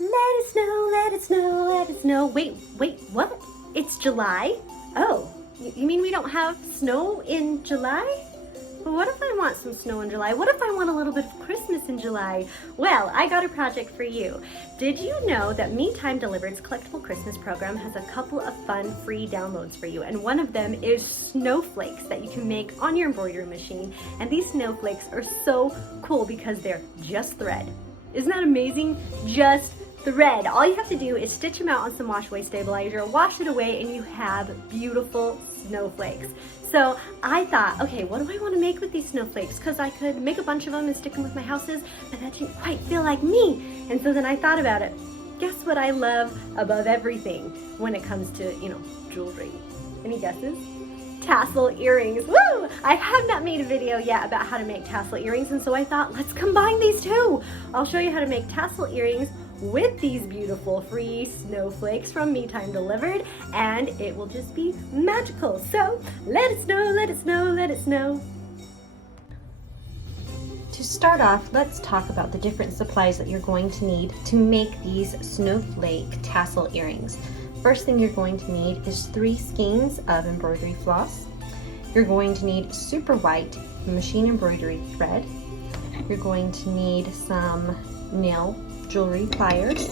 Let it snow, let it snow, let it snow. Wait, what? It's July? Oh, you mean we don't have snow in July? But what if I want some snow in July? What if I want a little bit of Christmas in July? Well, I got a project for you. Did you know that Time Delivered's Collectible Christmas Program has a couple of fun free downloads for you, and one of them is snowflakes that you can make on your embroidery machine. And these snowflakes are so cool because they're just thread. Isn't that amazing? Just thread. All you have to do is stitch them out on some wash away stabilizer, wash it away, and you have beautiful snowflakes. So I thought, okay, what do I want to make with these snowflakes? Because I could make a bunch of them and stick them with my houses, but that didn't quite feel like me. And so then I thought about it. Guess what I love above everything when it comes to, jewelry? Any guesses? Tassel earrings. Woo! I have not made a video yet about how to make tassel earrings, and so I thought, let's combine these two. I'll show you how to make tassel earrings with these beautiful free snowflakes from Time Delivered, and it will just be magical. So let it snow, let it snow, let it snow. To start off, let's talk about the different supplies that you're going to need to make these snowflake tassel earrings. First thing you're going to need is 3 skeins of embroidery floss. You're going to need super white machine embroidery thread. You're going to need some nail jewelry pliers,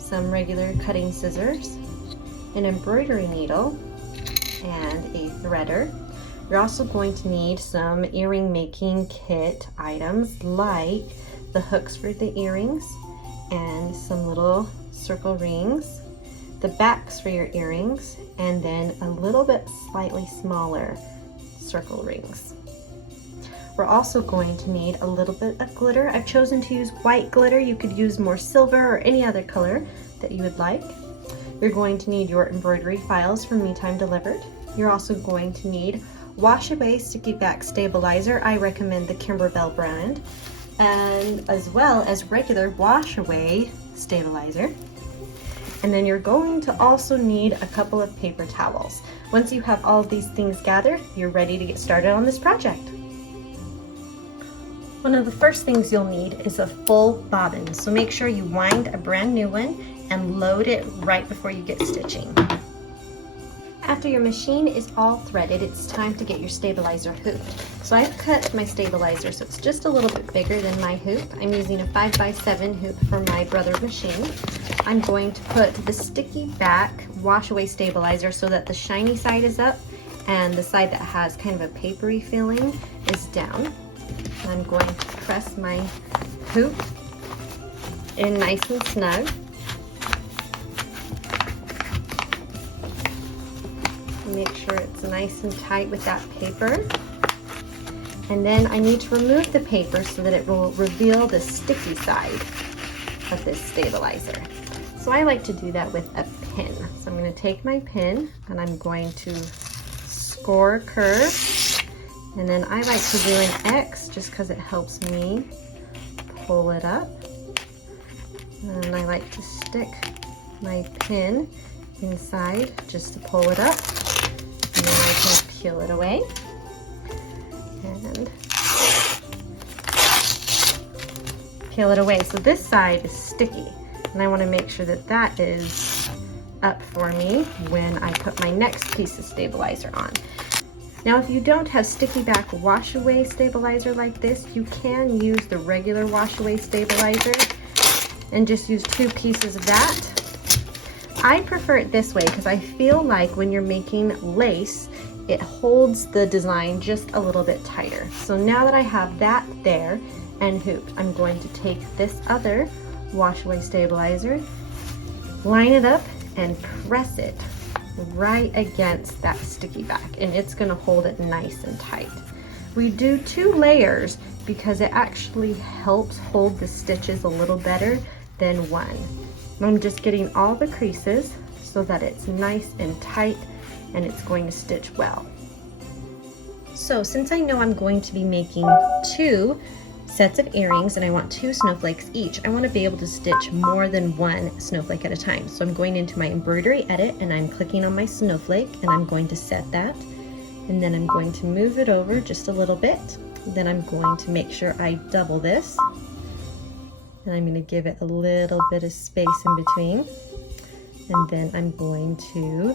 some regular cutting scissors, an embroidery needle, and a threader. You're also going to need some earring making kit items like the hooks for the earrings and some little circle rings, the backs for your earrings, and then a little bit slightly smaller circle rings. We're also going to need a little bit of glitter. I've chosen to use white glitter. You could use more silver or any other color that you would like. You're going to need your embroidery files from Time Delivered. You're also going to need wash away sticky back stabilizer. I recommend the Kimberbell brand, and as well as regular wash away stabilizer. And then you're going to also need a couple of paper towels. Once you have all of these things gathered, you're ready to get started on this project. One of the first things you'll need is a full bobbin. So make sure you wind a brand new one and load it right before you get stitching. After your machine is all threaded, it's time to get your stabilizer hoop. So I've cut my stabilizer so it's just a little bit bigger than my hoop. I'm using a 5x7 hoop for my Brother machine. I'm going to put the sticky back wash away stabilizer so that the shiny side is up and the side that has kind of a papery feeling is down. I'm going to press my hoop in nice and snug. Make sure it's nice and tight with that paper. And then I need to remove the paper so that it will reveal the sticky side of this stabilizer. So I like to do that with a pin. So I'm going to take my pin and I'm going to score a curve. And then I like to do an X just because it helps me pull it up. And I like to stick my pin inside just to pull it up. And then I can peel it away. And peel it away. So this side is sticky. And I want to make sure that that is up for me when I put my next piece of stabilizer on. Now, if you don't have sticky back wash away stabilizer like this, you can use the regular wash away stabilizer and just use 2 pieces of that. I prefer it this way because I feel like when you're making lace, it holds the design just a little bit tighter. So now that I have that there and hooped, I'm going to take this other wash away stabilizer, line it up, and press it right against that sticky back, and it's going to hold it nice and tight. We do 2 layers because it actually helps hold the stitches a little better than 1. I'm just getting all the creases so that it's nice and tight and it's going to stitch well. So since I know I'm going to be making 2 sets of earrings and I want 2 snowflakes each, I want to be able to stitch more than 1 snowflake at a time. So I'm going into my embroidery edit and I'm clicking on my snowflake and I'm going to set that, and then I'm going to move it over just a little bit. Then I'm going to make sure I double this, and I'm going to give it a little bit of space in between, and then I'm going to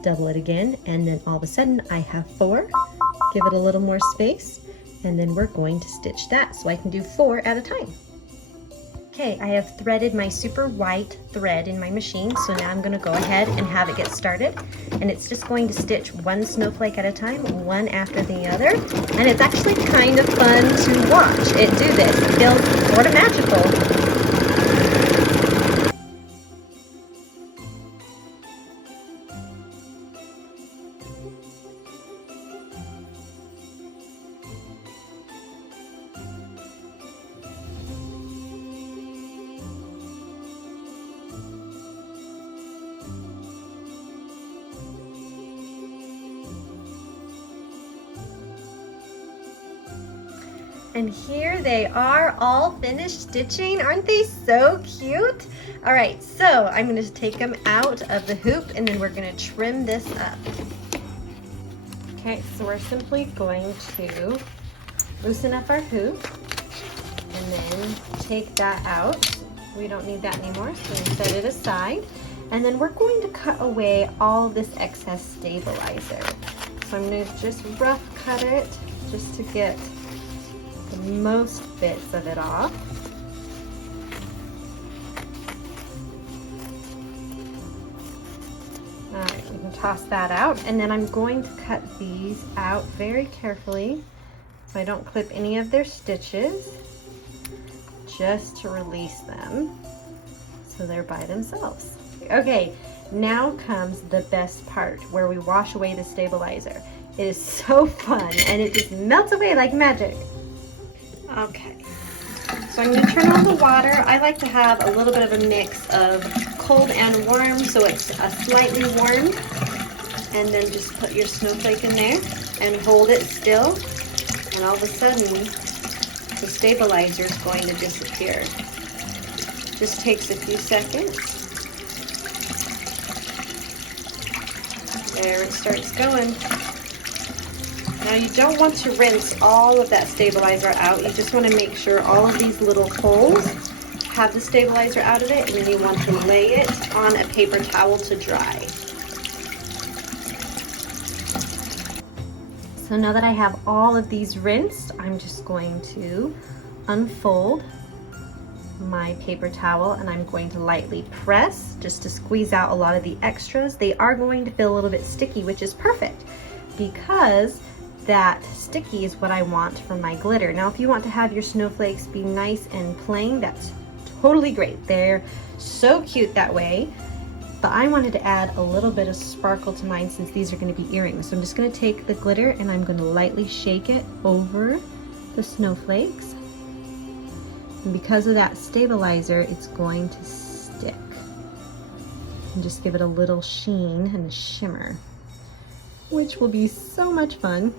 double it again, and then all of a sudden I have 4. Give it a little more space, and then we're going to stitch that so I can do 4 at a time. Okay, I have threaded my super white thread in my machine, so now I'm going to go ahead and have it get started. And it's just going to stitch one snowflake at a time, one after the other. And it's actually kind of fun to watch it do this. It feels sort of magical. And here they are all finished stitching. Aren't they so cute? All right, so I'm going to take them out of the hoop and then we're going to trim this up. Okay, so we're simply going to loosen up our hoop and then take that out. We don't need that anymore, so we set it aside. And then we're going to cut away all of this excess stabilizer. So I'm going to just rough cut it just to get the most bits of it off. All right, we can toss that out, and then I'm going to cut these out very carefully so I don't clip any of their stitches, just to release them so they're by themselves. Okay, now comes the best part, where we wash away the stabilizer. It is so fun, and it just melts away like magic. Okay, so I'm going to turn on the water. I like to have a little bit of a mix of cold and warm, so it's slightly warm. And then just put your snowflake in there and hold it still. And all of a sudden, the stabilizer is going to disappear. Just takes a few seconds. There it starts going. Now you don't want to rinse all of that stabilizer out. You just want to make sure all of these little holes have the stabilizer out of it, and then you want to lay it on a paper towel to dry. So now that I have all of these rinsed, I'm just going to unfold my paper towel and I'm going to lightly press just to squeeze out a lot of the extras. They are going to feel a little bit sticky, which is perfect because that sticky is what I want for my glitter. Now if you want to have your snowflakes be nice and plain, that's totally great. They're so cute that way. But I wanted to add a little bit of sparkle to mine since these are going to be earrings. So I'm just going to take the glitter and I'm going to lightly shake it over the snowflakes. And because of that stabilizer, it's going to stick. And just give it a little sheen and a shimmer, which will be so much fun.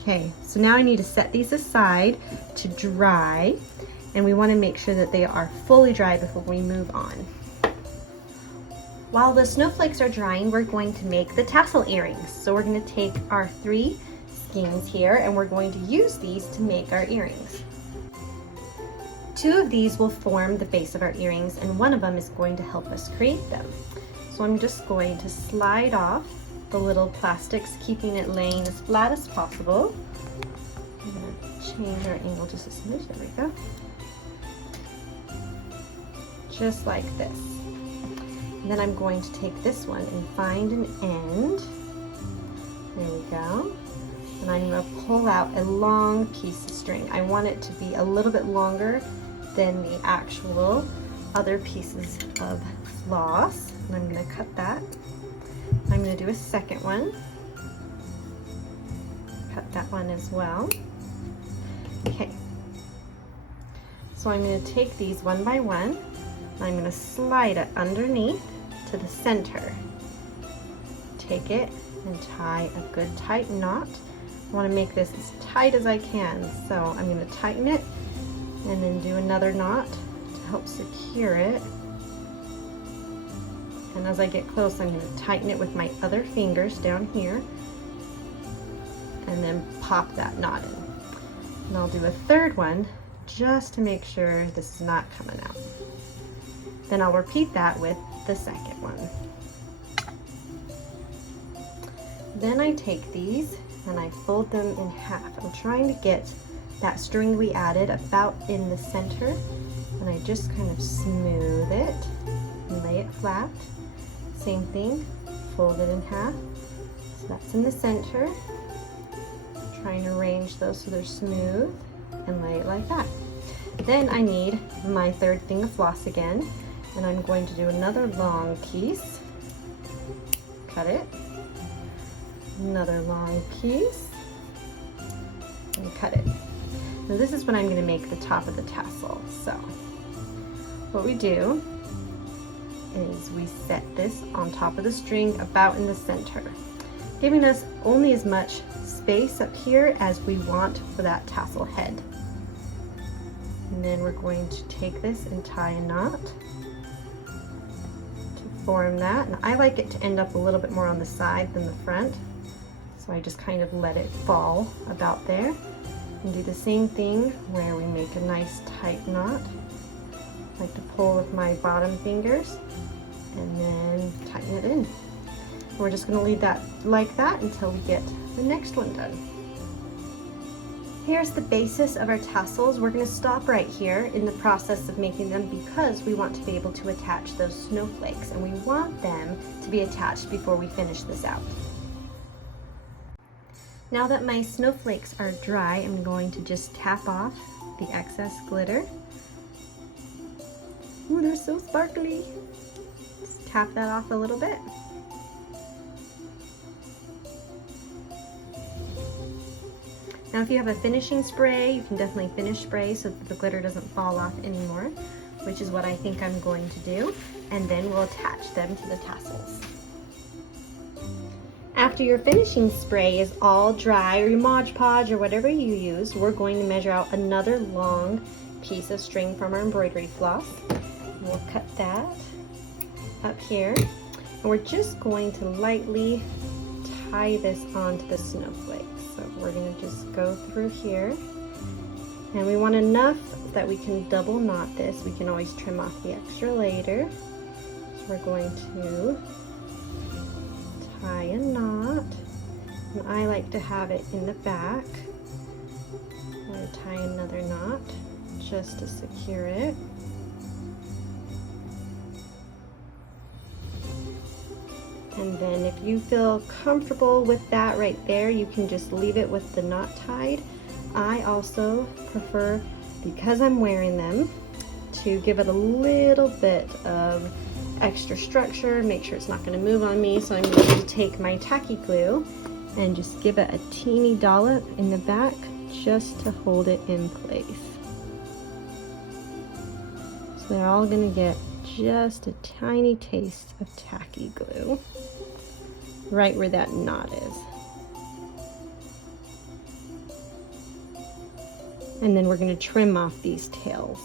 Okay, so now I need to set these aside to dry, and we want to make sure that they are fully dry before we move on. While the snowflakes are drying, we're going to make the tassel earrings. So we're going to take our 3 skeins here and we're going to use these to make our earrings. 2 of these will form the base of our earrings and 1 of them is going to help us create them. So I'm just going to slide off the little plastics, keeping it laying as flat as possible. I'm going to change our angle just a smidge. There we go. Just like this. And then I'm going to take this one and find an end. There we go. And I'm going to pull out a long piece of string. I want it to be a little bit longer than the actual other pieces of floss. And I'm going to cut that. I'm going to do a second one. Cut that one as well. Okay. So I'm going to take these one by one. I'm going to slide it underneath to the center. Take it and tie a good tight knot. I want to make this as tight as I can, so I'm going to tighten it and then do another knot to help secure it. And as I get close, I'm going to tighten it with my other fingers down here and then pop that knot in. And I'll do a third one just to make sure this is not coming out. Then I'll repeat that with the second one. Then I take these and I fold them in half. I'm trying to get that string we added about in the center, and I just kind of smooth it and lay it flat. Same thing, fold it in half. So that's in the center. Trying to arrange those so they're smooth and lay it like that. Then I need my third thing of floss again, and I'm going to do another long piece. Cut it. Another long piece and cut it. Now this is when I'm going to make the top of the tassel. So what we do is we set this on top of the string about in the center, giving us only as much space up here as we want for that tassel head. And then we're going to take this and tie a knot to form that. And I like it to end up a little bit more on the side than the front. So I just kind of let it fall about there, and do the same thing where we make a nice tight knot. I like to pull with my bottom fingers and then tighten it in. We're just going to leave that like that until we get the next one done. Here's the basis of our tassels. We're going to stop right here in the process of making them because we want to be able to attach those snowflakes, and we want them to be attached before we finish this out. Now that my snowflakes are dry, I'm going to just tap off the excess glitter. Ooh, they're so sparkly. Just tap that off a little bit. Now if you have a finishing spray, you can definitely finish spray so that the glitter doesn't fall off anymore, which is what I think I'm going to do, and then we'll attach them to the tassels. After your finishing spray is all dry, or your Mod Podge or whatever you use, we're going to measure out another long piece of string from our embroidery floss. We'll cut that up here, and we're just going to lightly tie this onto the snowflakes. So we're going to just go through here, and we want enough that we can double knot this. We can always trim off the extra later. So we're going to tie a knot, and I like to have it in the back. I'm going to tie another knot just to secure it. And then if you feel comfortable with that right there, you can just leave it with the knot tied. I also prefer, because I'm wearing them, to give it a little bit of extra structure, make sure it's not going to move on me. So I'm going to take my tacky glue and just give it a teeny dollop in the back just to hold it in place. So they're all going to get just a tiny taste of tacky glue right where that knot is. And then we're going to trim off these tails,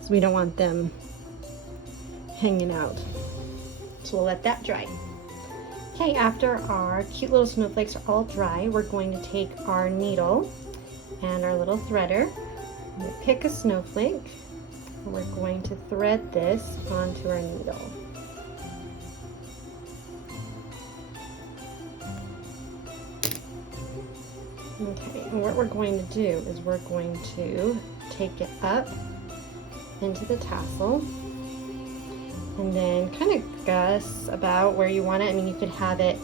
so we don't want them hanging out. So we'll let that dry. Okay, after our cute little snowflakes are all dry, we're going to take our needle and our little threader. I'm going to pick a snowflake, and we're going to thread this onto our needle. Okay, and what we're going to do is we're going to take it up into the tassel, and then kind of guess about where you want it. I mean, you could have it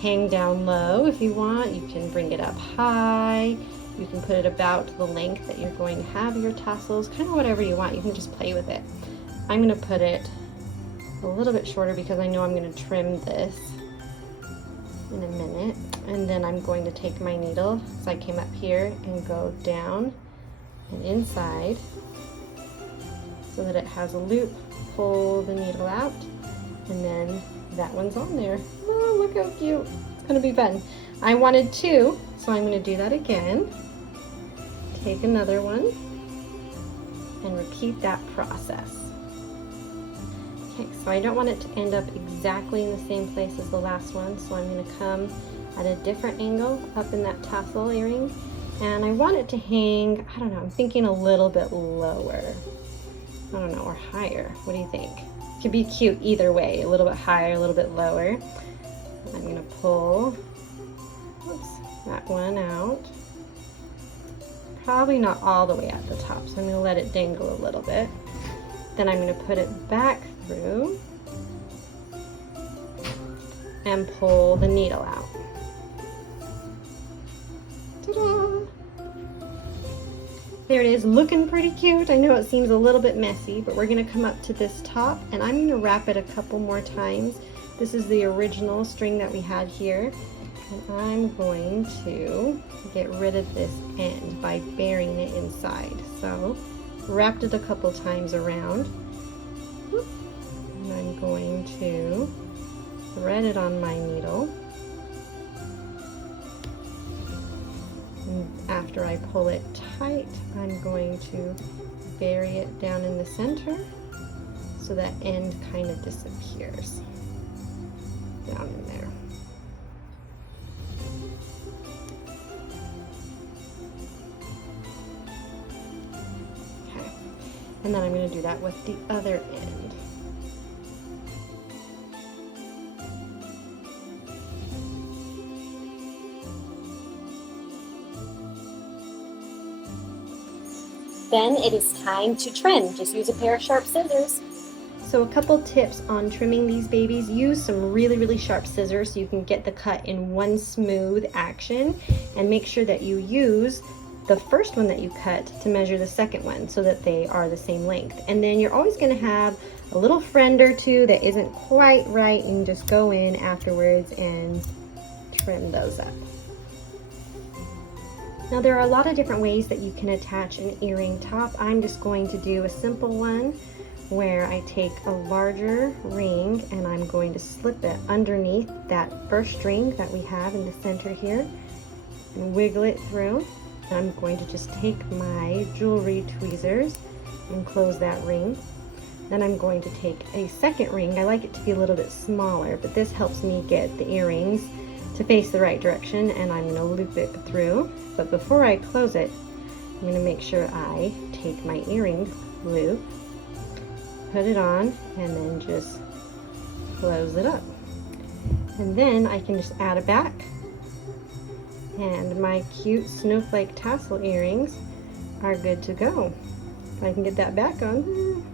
hang down low if you want. You can bring it up high. You can put it about the length that you're going to have your tassels, kind of whatever you want. You can just play with it. I'm going to put it a little bit shorter because I know I'm going to trim this in a minute. And then I'm going to take my needle, so I came up here and go down and inside so that it has a loop. Pull the needle out, and then that one's on there. Oh, look how cute. It's going to be fun. I wanted two, so I'm going to do that again. Take another one and repeat that process. Okay, so I don't want it to end up exactly in the same place as the last one, so I'm going to come at a different angle up in that tassel earring And I want it to hang, I don't know, I'm thinking a little bit lower. I don't know, or higher. What do you think? It could be cute either way, a little bit higher, a little bit lower. I'm gonna pull, oops, that one out. Probably not all the way at the top, so I'm gonna let it dangle a little bit. Then I'm gonna put it back through and pull the needle out. Ta-da! There it is, looking pretty cute. I know it seems a little bit messy, but we're gonna come up to this top and I'm gonna wrap it a couple more times. This is the original string that we had here. And I'm going to get rid of this end by burying it inside. So, wrapped it a couple times around. And I'm going to thread it on my needle. And after I pull it tight, I'm going to bury it down in the center so that end kind of disappears down in there. Okay, and then I'm going to do that with the other end. Then it is time to trim. Just use a pair of sharp scissors. So a couple tips on trimming these babies. Use some really sharp scissors so you can get the cut in one smooth action, and make sure that you use the first one that you cut to measure the second one so that they are the same length. And then you're always going to have a little friend or two that isn't quite right, and just go in afterwards and trim those up. Now there are a lot of different ways that you can attach an earring top. I'm just going to do a simple one where I take a larger ring and I'm going to slip it underneath that first string that we have in the center here and wiggle it through. And I'm going to just take my jewelry tweezers and close that ring. Then I'm going to take a second ring. I like it to be a little bit smaller, but this helps me get the earrings to face the right direction, and I'm going to loop it through. But before I close it, I'm going to make sure I take my earring loop, put it on, and then just close it up. And then I can just add it back. And my cute Snowflake Tassel Earrings are good to go. I can get that back on.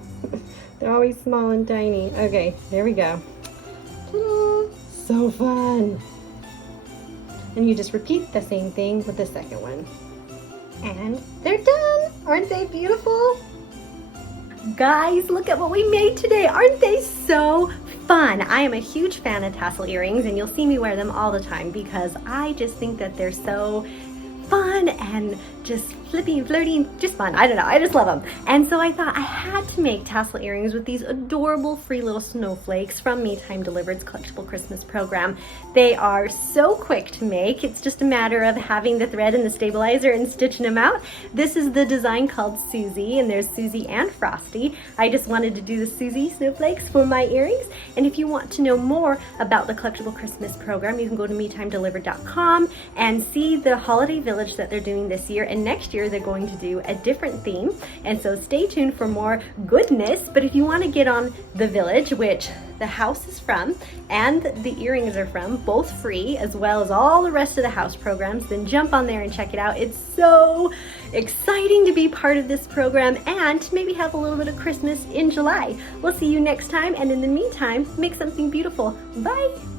They're always small and tiny. Okay, there we go. Ta-da! So fun! And you just repeat the same thing with the second one. And they're done! Aren't they beautiful? Guys, look at what we made today. Aren't they so fun? I am a huge fan of tassel earrings, and you'll see me wear them all the time because I just think that they're so fun and just flippy and flirty and just fun. I don't know, I just love them. And so I thought I had to make tassel earrings with these adorable free little snowflakes from Time Delivered's Collectible Christmas Program. They are so quick to make. It's just a matter of having the thread and the stabilizer and stitching them out. This is the design called Susie, and there's Susie and Frosty. I just wanted to do the Susie snowflakes for my earrings. And if you want to know more about the Collectible Christmas Program, you can go to metimedelivered.com and see the holiday village that they're doing this year. And next year they're going to do a different theme, and so stay tuned for more goodness. But if you want to get on the village, which the house is from and the earrings are from, both free, as well as all the rest of the house programs, then jump on there and check it out. It's so exciting to be part of this program and to maybe have a little bit of Christmas in July. We'll see you next time, and in the meantime, make something beautiful. Bye!